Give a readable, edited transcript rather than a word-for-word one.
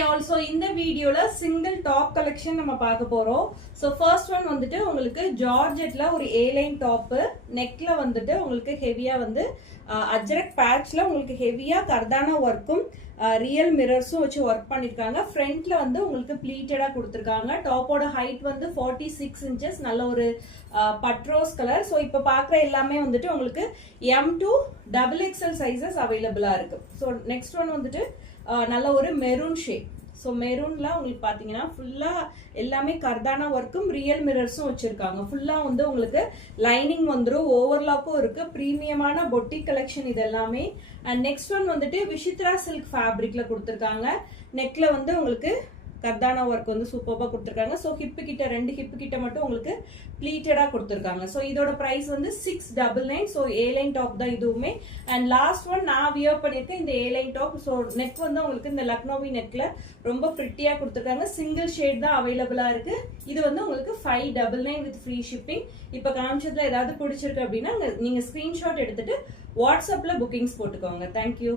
Hi also இந்த வீடியோல single top collection நம்ம பார்க்க போறோம். சோ ஃபர்ஸ்ட் ஒன் வந்துட்டு உங்களுக்கு ஜார்ஜெட்ல ஒரு ஏ லைன் டாப், நெக்ல வந்துட்டு உங்களுக்கு ஹெவியா வந்து அஜ்ரக் பேட்ச்ல உங்களுக்கு ஹெவியா கர்தானா ஒர்க்கும் ரியல் மிரர்ஸும் வச்சு ஒர்க் பண்ணிருக்காங்க. ஃப்ரண்ட்ல வந்து உங்களுக்கு ப்ளீட்டடா கொடுத்துருக்காங்க. டாப்போட ஹைட் வந்து 46 இன்ச்சஸ், நல்ல ஒரு பட்ரோஸ் கலர். ஸோ இப்போ பார்க்குற எல்லாமே வந்துட்டு உங்களுக்கு M to XXL சைசஸ் அவைலபிளா இருக்கு. ஸோ நெக்ஸ்ட் ஒன் வந்துட்டு நல்ல ஒரு மெரூன் ஷேட். ஸோ மெரூன்ல உங்களுக்கு பார்த்தீங்கன்னா ஃபுல்லா எல்லாமே கர்தானா ஒர்க்கும் ரியல் மிரர்ஸும் வச்சிருக்காங்க. ஃபுல்லா வந்து உங்களுக்கு லைனிங் வந்துடும், ஓவர்லாக்கும் இருக்கு. ப்ரீமியமான பொட்டிக் கலெக்ஷன் இது எல்லாமே. அண்ட் நெக்ஸ்ட் ஒன் வந்துட்டு விசித்ரா சில்க் ஃபேப்ரிக்ல கொடுத்துருக்காங்க. நெக்ல வந்து உங்களுக்கு கர்தானா ஒர்க் வந்து சூப்பராக கொடுத்துருக்காங்க. ஸோ ஹிப்பு கிட்ட, ரெண்டு ஹிப்பு கிட்ட மட்டும் உங்களுக்கு ப்ளீட்டடா கொடுத்துருக்காங்க. ஸோ இதோட ப்ரைஸ் வந்து 699. ஸோ ஏ லைன் டாப் தான் இதுவுமே. அண்ட் லாஸ்ட் ஒன் நான் வியர் பண்ணியிருக்கேன் இந்த ஏ லைன் டாப். ஸோ நெக் வந்து உங்களுக்கு இந்த லக்னோவி நெக்ல ரொம்ப பிரிட்டியா கொடுத்துருக்காங்க. சிங்கிள் ஷேட் தான் அவைலபிளா இருக்கு. இது வந்து உங்களுக்கு 599 வித் ஃப்ரீ ஷிப்பிங். இப்போ காமிச்சதுல ஏதாவது பிடிச்சிருக்கு அப்படின்னா நீங்க ஸ்கிரீன்ஷாட் எடுத்துட்டு வாட்ஸ்அப்ல புக்கிங்ஸ் போட்டுக்கோங்க. தேங்க்யூ.